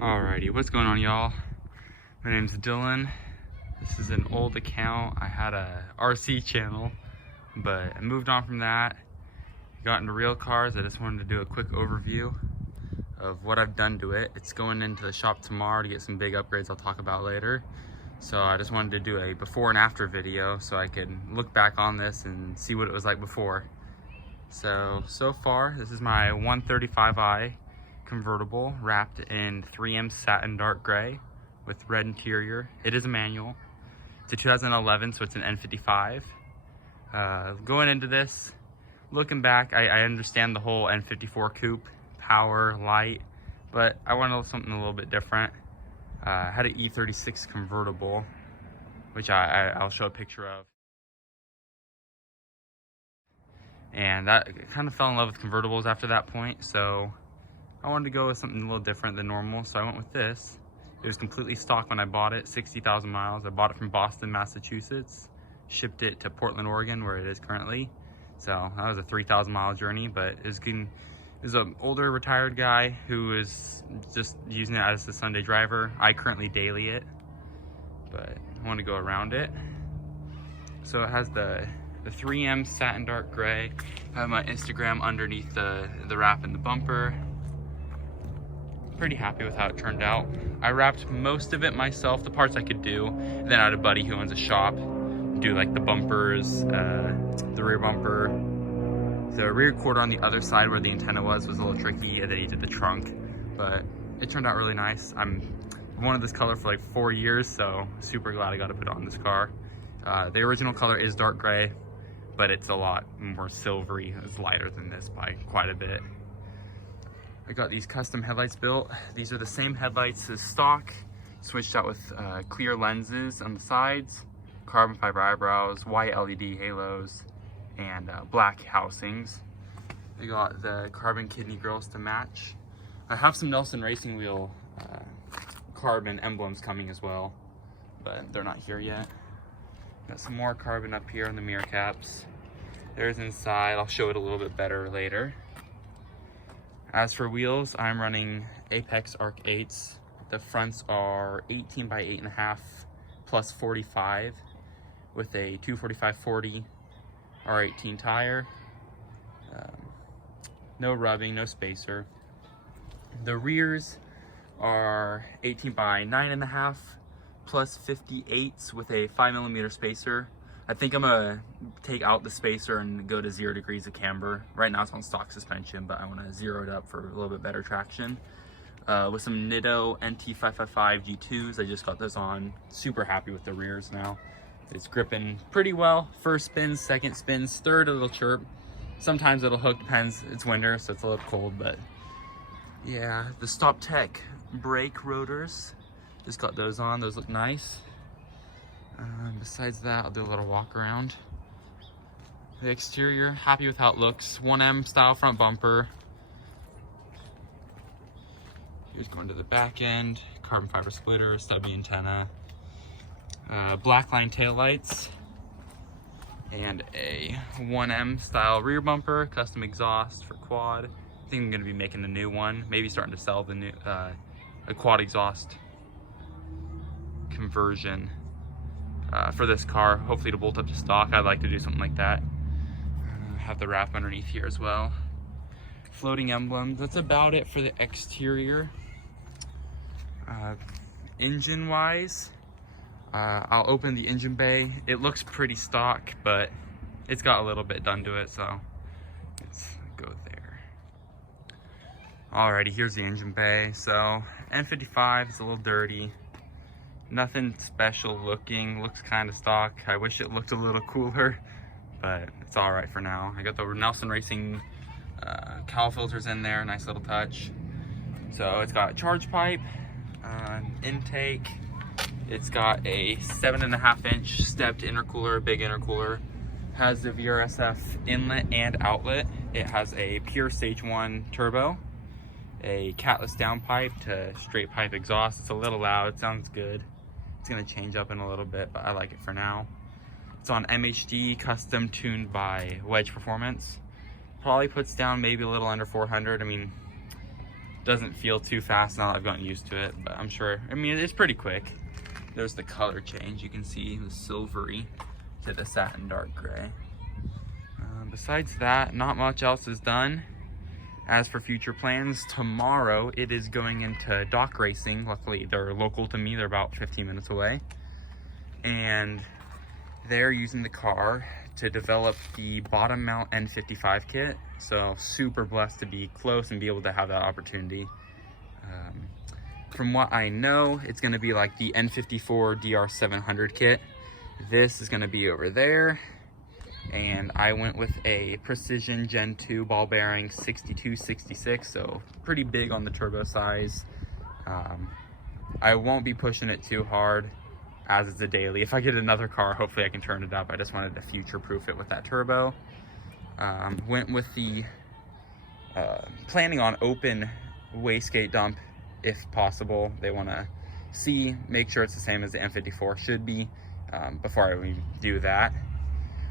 Alrighty, what's going on, y'all? My name's Dylan. This is an old account. I had a RC channel, but I moved on from that. Got into real cars. I just wanted to do a quick overview of what I've done to it. It's going into the shop tomorrow to get some big upgrades I'll talk about later. So I just wanted to do a before and after video so I could look back on this and see what it was like before. So far, this is my 135i convertible wrapped in 3M satin dark gray with red interior. It is a manual. It's a 2011, so it's an N55. Going into this, looking back, I understand the whole N54 coupe, power, light, but I wanted something a little bit different. I had an E36 convertible, which I'll show a picture of. And that kind of fell in love with convertibles after that point, so I wanted to go with something a little different than normal, so I went with this. It was completely stock when I bought it, 60,000 miles. I bought it from Boston, Massachusetts, shipped it to Portland, Oregon, where it is currently. So that was a 3,000 mile journey, but it was an older retired guy who was just using it as a Sunday driver. I currently daily it, but I want to go around it. So it has the 3M satin dark gray. I have my Instagram underneath the wrap and the bumper. Pretty happy with how it turned out. I wrapped most of it myself, the parts I could do. And then I had a buddy who owns a shop, do like the bumpers, the rear bumper. The rear quarter on the other side where the antenna was a little tricky, and then he did the trunk. But it turned out really nice. I've wanted this color for like 4 years, so super glad I got to put it on this car. The original color is dark gray, but it's a lot more silvery. It's lighter than this by quite a bit. I got these custom headlights built. These are the same headlights as stock, switched out with clear lenses on the sides, carbon fiber eyebrows, white LED halos, and black housings. I got the carbon kidney grills to match. I have some Nelson Racing Wheel carbon emblems coming as well, but they're not here yet. Got some more carbon up here on the mirror caps. There's inside. I'll show it a little bit better later. As for wheels, I'm running Apex Arc 8s. The fronts are 18 by 8.5 plus 45 with a 245/40 R18 tire. No rubbing, no spacer. The rears are 18 by 9.5 plus 58s with a 5mm spacer. I think I'm gonna take out the spacer and go to 0 degrees of camber. Right now it's on stock suspension, but I wanna zero it up for a little bit better traction. With some Nitto N55 G2s, I just got those on. Super happy with the rears now. It's gripping pretty well. First spins, second spins, third it'll chirp. Sometimes it'll hook, depends. It's winter, so it's a little cold, but yeah. The Stop Tech brake rotors, just got those on. Those look nice. Besides that, I'll do a little walk around. The exterior, happy with how it looks. 1M style front bumper. Here's going to the back end. Carbon fiber splitter, stubby antenna. Black line taillights. And a 1M style rear bumper, custom exhaust for quad. I think I'm gonna be making a new one. Maybe starting to sell the new, a quad exhaust conversion. For this car, hopefully to bolt up to stock. I'd like to do something like that. Have the wrap underneath here as well. Floating emblems. That's about it for the exterior. Engine wise, I'll open the engine bay. It looks pretty stock, but it's got a little bit done to it, so let's go there. Alrighty, here's the engine bay. So N55 is a little dirty. Nothing special looking, looks kind of stock. I wish it looked a little cooler, but it's all right for now. I got the Nelson Racing cowl filters in there, nice little touch. So it's got a charge pipe, intake. It's got a 7.5-inch stepped intercooler, big intercooler. Has the VRSF inlet and outlet. It has a pure stage 1 turbo, a catless downpipe to straight pipe exhaust. It's a little loud, sounds good. It's gonna change up in a little bit, but I like it for now. It's on MHD, custom tuned by Wedge Performance. Probably puts down maybe a little under 400. I mean, Doesn't feel too fast now that I've gotten used to it, but I'm sure, I mean, it's pretty quick. There's the color change. You can see the silvery to the satin dark gray. Besides that, not much else is done. As for future plans, tomorrow it is going into dock racing. Luckily, they're local to me. They're about 15 minutes away. And they're using the car to develop the bottom mount N55 kit. So super blessed to be close and be able to have that opportunity. From what I know, it's gonna be like the N54 DR700 kit. This is gonna be over there. And I went with a Precision Gen 2 ball bearing 6266, so pretty big on the turbo size. I won't be pushing it too hard as it's a daily. If I get another car, hopefully I can turn it up. I just wanted to future-proof it with that turbo. Went with the, planning on open wastegate dump if possible. They wanna make sure it's the same as the N54 should be before I do that.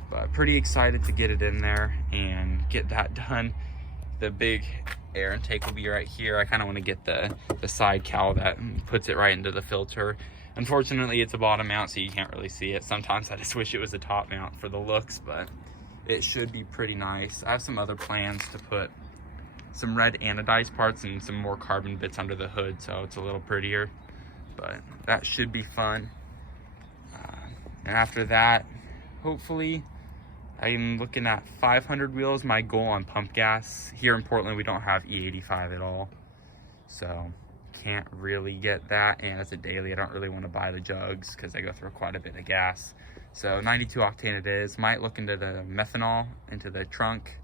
But pretty excited to get it in there and get that done. The big air intake will be right here. I kind of want to get the side cowl that puts it right into the filter. Unfortunately, it's a bottom mount, so you can't really see it. Sometimes I just wish it was a top mount for the looks, but it should be pretty nice. I have some other plans to put some red anodized parts and some more carbon bits under the hood, so it's a little prettier, but that should be fun. And after that, hopefully, I'm looking at 500 wheels. My goal on pump gas. Here in Portland, we don't have E85 at all, so can't really get that. And as a daily, I don't really want to buy the jugs because they go through quite a bit of gas. So 92 octane it is. Might look into the methanol, into the trunk.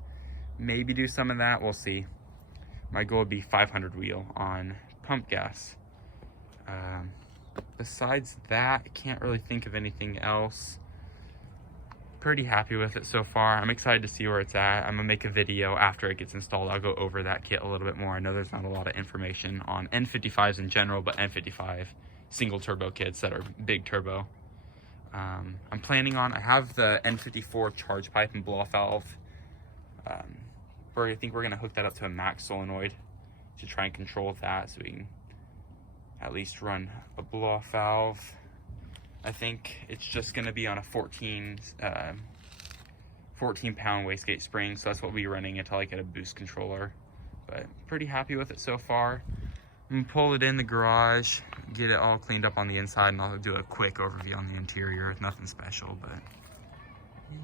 Maybe do some of that. We'll see. My goal would be 500 wheel on pump gas. Besides that, I can't really think of anything else. Pretty happy with it so far. I'm excited to see where it's at. I'm gonna make a video after it gets installed. I'll go over that kit a little bit more. I know there's not a lot of information on N55s in general, but N55 single turbo kits that are big turbo. I'm planning on, I have the N54 charge pipe and blow off valve. I think we're gonna hook that up to a max solenoid to try and control that, so we can at least run a blow off valve. I think it's just gonna be on a 14 pound wastegate spring, so that's what we'll be running until I get a boost controller. But pretty happy with it so far. I'm gonna pull it in the garage, get it all cleaned up on the inside, and I'll do a quick overview on the interior. Nothing special, but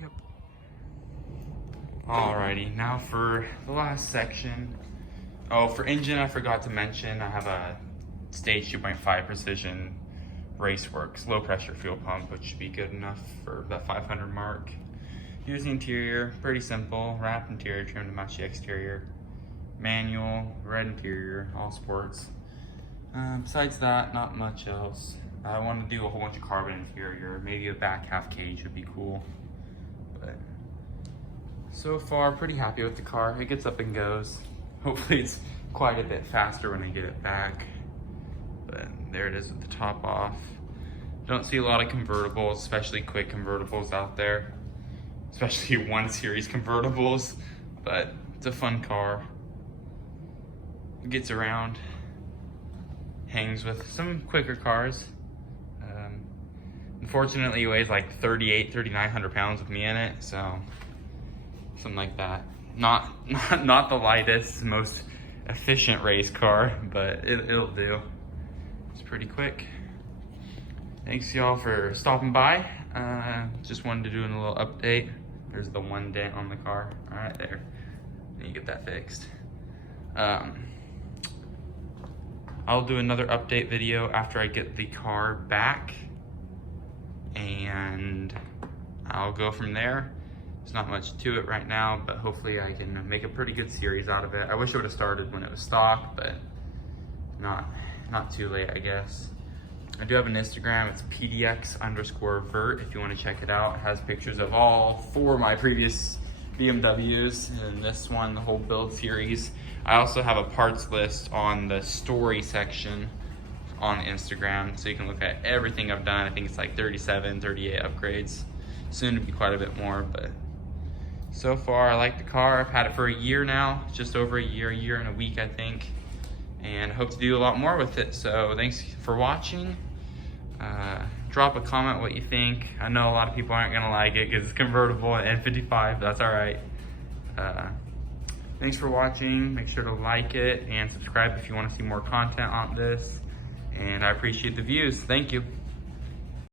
yep. Alrighty, now for the last section. Oh, for engine, I forgot to mention, I have a Stage 2.5 Precision Raceworks low pressure fuel pump, which should be good enough for the 500 mark. Here's the interior, pretty simple. Wrapped interior trim to match the exterior. Manual, red interior, all sports. Besides that, not much else. I want to do a whole bunch of carbon interior. Maybe a back half cage would be cool. But so far, pretty happy with the car. It gets up and goes. Hopefully it's quite a bit faster when I get it back. But there it is with the top off. Don't see a lot of convertibles, especially quick convertibles out there. Especially 1 Series convertibles, but it's a fun car. It gets around, hangs with some quicker cars. Unfortunately, it weighs like 3,900 pounds with me in it, so something like that. Not the lightest, most efficient race car, but it'll do. It's pretty quick. Thanks y'all for stopping by. Just wanted to do a little update. There's the one dent on the car, right there. Need to get that fixed. I'll do another update video after I get the car back, and I'll go from there. There's not much to it right now, but hopefully I can make a pretty good series out of it. I wish I would have started when it was stock, but not too late, I guess. I do have an Instagram. It's pdx_vert if you want to check it out. It has pictures of all 4 of my previous BMWs and this one, the whole build series. I also have a parts list on the story section on Instagram, so you can look at everything I've done. I think it's like 37, 38 upgrades. Soon to be quite a bit more, but so far I like the car. I've had it for a year now, just over a year and a week, I think. and hope to do a lot more with it. So thanks for watching. Drop a comment what you think. I know a lot of people aren't gonna like it because it's convertible and N55, that's all right. Thanks for watching. Make sure to like it and subscribe if you want to see more content on this. And I appreciate the views. Thank you.